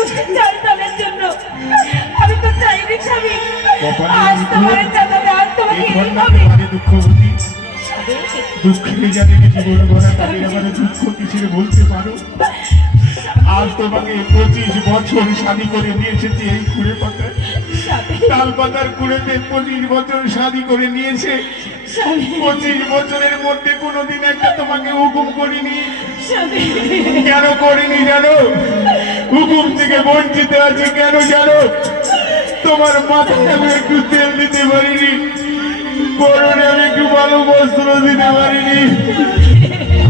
মুষ্টি চাল ডালের জন্য। আমি তো চাইনি স্বামী। আজ তোমার দুঃখ- আজ তোমাকে এই এই ঘটনাতে হবে। বাড়ি দুঃখবতী স্বামী, দুঃখে জানে জীবন ভরা তাদের আমার দুঃখ কিসের বলতে পারো? আজ তোমাকে পঁচিশ বছর শাদি করে নিয়ে এসেছি এই কুড়ে পাতায়। তাল পাতার কুড়েতে পঁচিশ বছর শাদি করে নিয়েছে। পঁচিশ বছরের মধ্যে কোনোদিন একটা তোমাকে হুকুম করিনি। কেন করিনি জানো? হুকুম থেকে বঞ্চিত আছে কেন জানো? তোমার মাথায় আমি একটু তেল দিতে পারিনি। গরমে আমি একটু ভালো বস্ত্র দিতে পারিনি।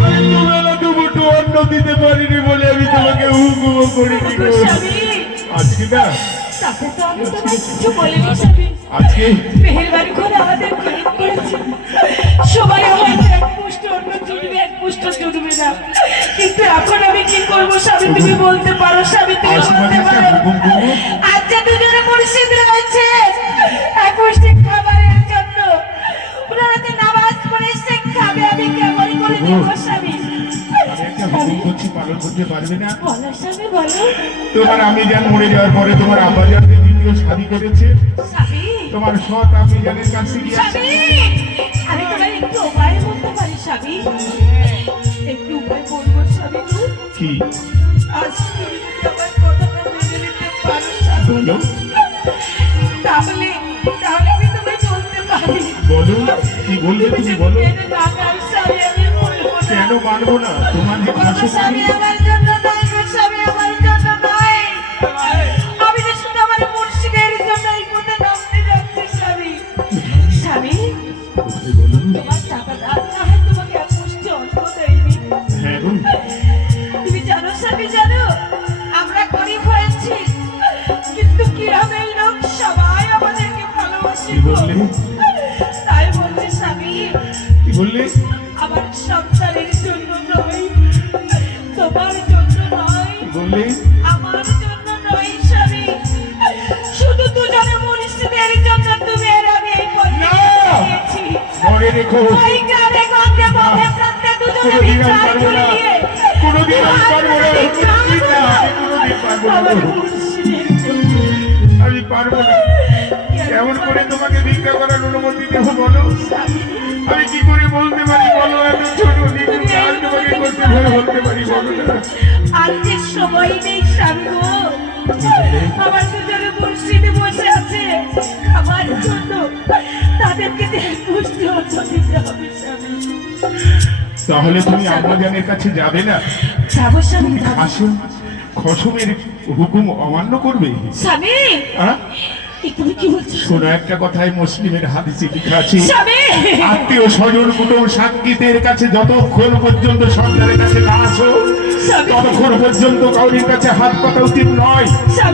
আমি দুবেলা দুমুঠো অন্ন দিতে পারিনি বলে আমি তোমাকে হুকুম করিনি। আজকে না? আজকে? মেহেরবানি করে আমাদের সবাই আমাদের এক পুষ্ট করব স্বামী তুমি বলতে পারো স্বামী তুমি বলতে পারো। আজ যে দুজনে মুর্শিদ রয়েছে এক মুষ্টি খাবারের জন্য। ওনারা যে নামাজ পড়ে সে খাবে আমি কেমন করে দেবো স্বামী? তোমার আমি জান মরে যাওয়ার পরে তোমার আব্বা জানকে দ্বিতীয় শাদি করেছে তোমার সৎ আমি জানের কাছে গিয়ে স্বামী আমি তোমার একটু উপায় বলতে পারি স্বামী? কি? বলো তাহলে তাহলে আমি তোমায় বলতে পারি। বলো কি বলবে তুমি বলো। কেন মানবো না? তোমার তুমি জানো আমরা গরিব হয়েছি। কিন্তু গ্রামের লোক সবাই আমাদেরকে ভালোবাসে কি গো। বললে? তাই বলছি স্বামী কি বললে? আমার সন্তানের জন্য নয় তোমার জন্য নয় কি বললে? আমার জন্য নয় স্বামী। শুধু দুজনে মনীষীদের জন্য তুমি আর আমি এই পথে না! গিয়েছি। মনে রেখো। ওই গ্রামে গঞ্জে পথে প্রান্তে দুজনে কোনোদিন আমি বিচার পারব না। করিয়ে কোনোদিন আমি পারব না দুহাত না, আমি কোনোদিন পারব না আমার গো। মুর্শিদের জন্য আমি পারব না কেমন করে তোমাকে ভিক্ষা করার অনুমতি দেবো বলো আমি কি করে বলতে পারি বলো এত ছোট তোমাকে করতে ভয় বলতে পারি বলো যে সময় নেই স্বামী আমার দুজনে মুর্শিদে বসে আছে আমার জন্য তাদেরকে দেখ অর্থ স্বামী তাহলে তুমি আম্মাজানের কাছে যাবে না? যাব স্বামী। আসুন খসমের হুকুম অমান্য করবে। স্বামী! হ্যাঁ? তুমি কি বলছো? শোনো একটা কথাই মুসলিমের হাদিসে লেখা আছে আত্মীয় স্বজন কুটুম সাঙ্গীতের কাছে যতক্ষণ পর্যন্ত সন্তানের কাছে না আসো ততক্ষণ পর্যন্ত কাউরির কাছে হাত পাতা উচিত নয়।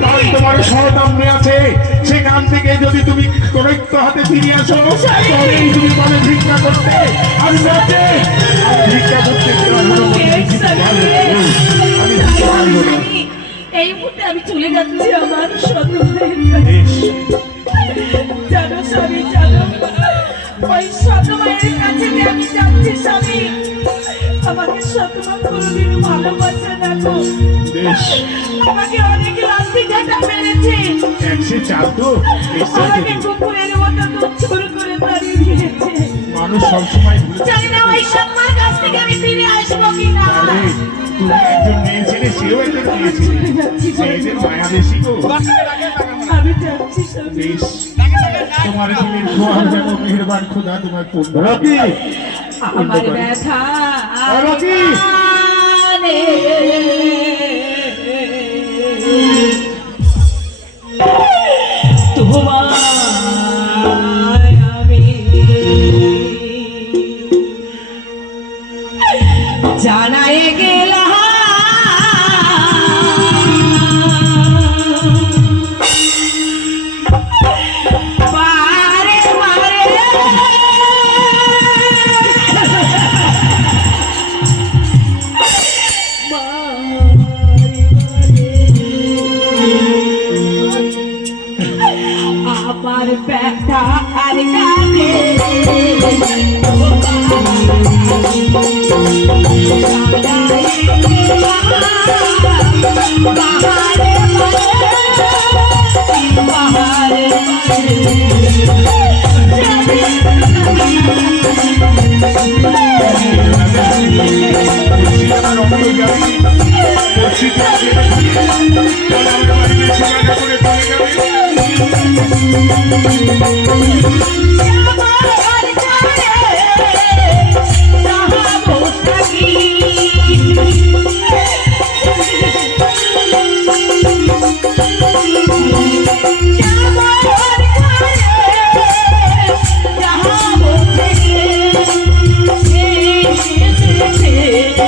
কারণ তোমার সহদাম্য আছে। ফিরে আসো। তবেই তুমি পাবে ভিক্ষা করতে। আর নাচে ভিক্ষা করতে এই মুহূর্তে আমি চলে যাচ্ছি আমার শত ভাইয়ের কাছে। বেশ, জানো স্বামী জানো। ওই শত কাছে যে আমি যাচ্ছি স্বামী আমাকে শতমা কোনোদিন ভালোবাসে না গো আমাকে অনেক লাঠি ঝাঁটা মেরেছে একশো চার তো আমাকে দিন। মানুষ সবসময় জানি না ওই সন্মার কাছ থেকে আমি ফিরে আসব কি তুমি একজন মেয়ে ছেলে সেও একজন মেয়ে ছেলে মেয়েদের মায়া বেশি গো। আমি যাচ্ছি তোমার দিনের খোয়ার যেন মেহরবান খোদা তোমার পূর্ণ রকি! আমার ব্যথা আর রকি!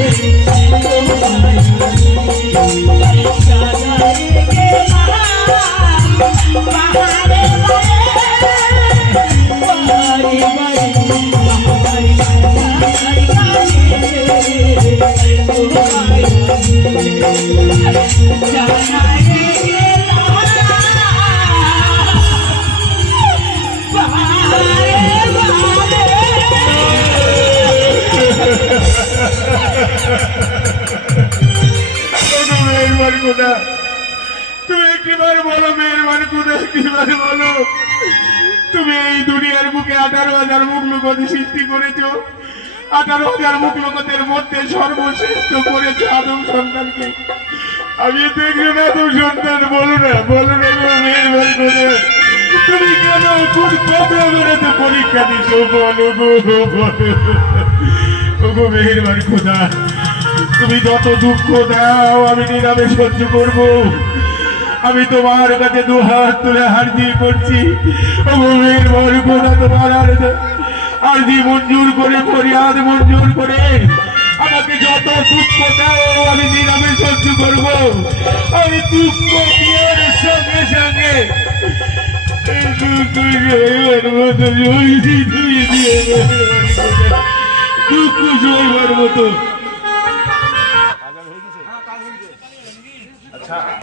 কোনো মেহরবান কোথা আমি দেখলাম আদম সন্তান বলো না বলো না গো মেহরবান কোথা তুমি কেন কোন কত করে তো পরীক্ষা দিছো বলো গো বলো ওগো মেহরবান খোদা তুমি যত দুঃখ দাও, আমি নিরামে সহ্য করব। আমি তোমার কাছে দু হাত তুলে হারজি করছি। তোমার আর আরজি মঞ্জুর করে, ফরিয়াদ মঞ্জুর করে, আমাকে যত দুঃখ দাও, আমি নিরামে সহ্য করব। আমি দুঃখ বিয়ের সঙ্গে সঙ্গে দুঃখ সইবার মতো জয়